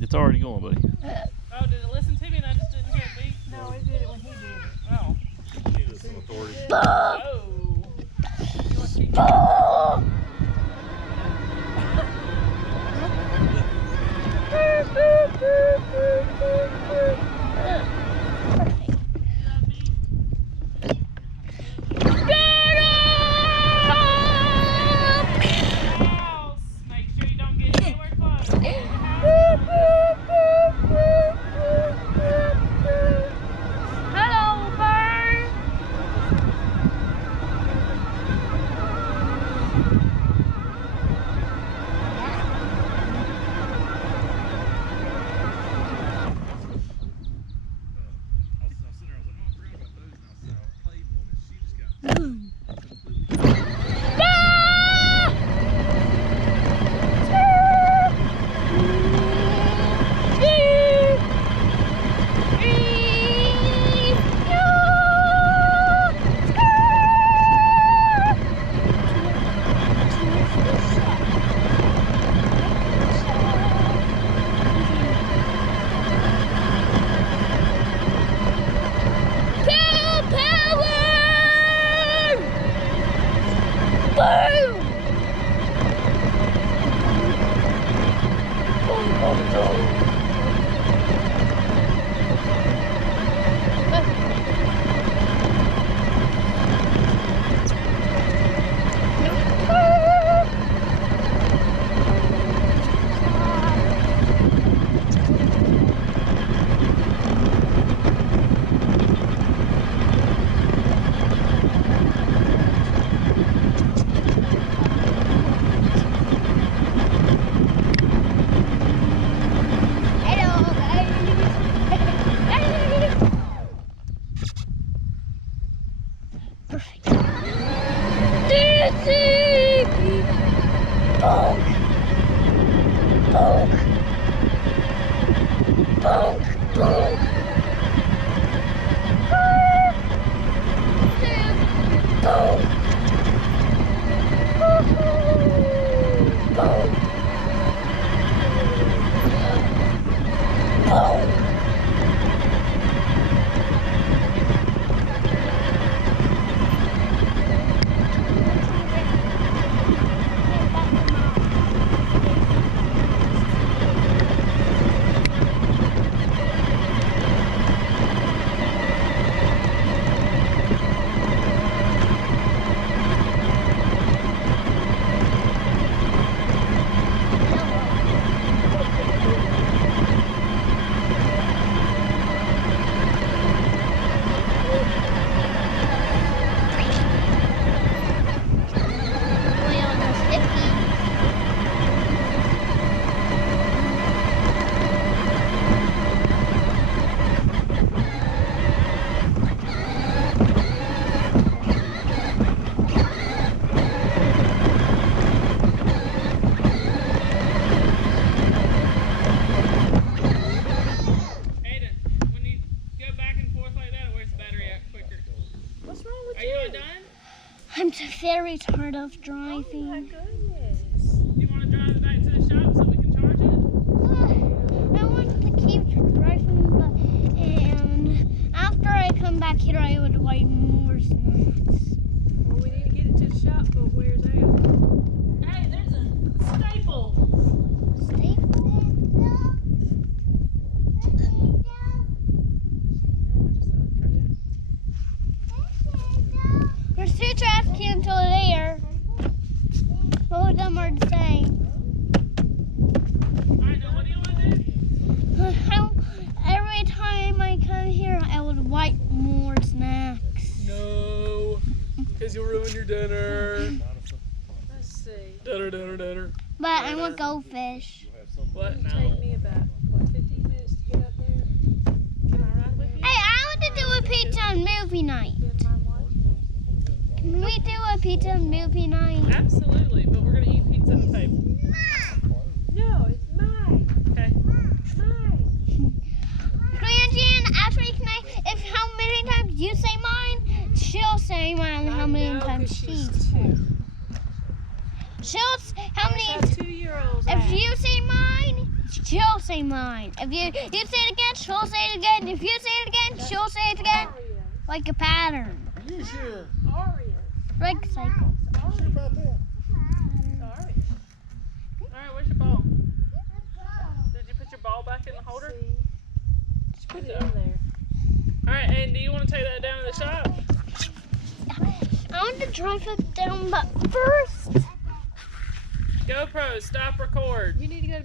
It's already going, buddy. Oh, did it listen to me and I just didn't hear it beep? No, it did it when he did it. Oh. He needed some authority. Oh. You want to keep house? Make sure you don't get anywhere close. Hello, bird. Aiden, when you go back and forth like that, it wears the battery out quicker. What's wrong with Are you? you done? I'm very tired of Oh my driving. goodness. You want to drive it back to the shop so we can charge it? I want to keep driving, and after I come back here, I would buy more snacks. Well, we need to get it to the shop so it wears out. Hey, there's a staple. There's two trash cans over there. Both of them are the same. Alright, now what do you want to do? Every time I come here, I would wipe more snacks. No, because you'll ruin your dinner. Let's see. Dinner. But I want goldfish. What It'll now? take me about, 15 minutes to get up there? Can I ride with you? Hey, I want to do a pizza and movie night. Get my watch? Can we do a pizza and movie night? Absolutely, but we're going to eat pizza at the table. No, it's mine. Okay. Mine. Grandian, actually, if how many times you say mine, she'll say mine. How many times she? She'll how I many? have 2-year-olds. If you say mine, she'll say mine. If you say it again, she'll say it again. If you say it again, she'll say it again. Arius. Like a pattern. You sure? Arius. Like a cycle. Sure about that? Arius. Alright, where's your ball? Did you put your ball back in the holder? See? Just put it in there. Alright, and do you want to take that down to the shop? I want to drive it down, but first. GoPro, stop record. You need to go to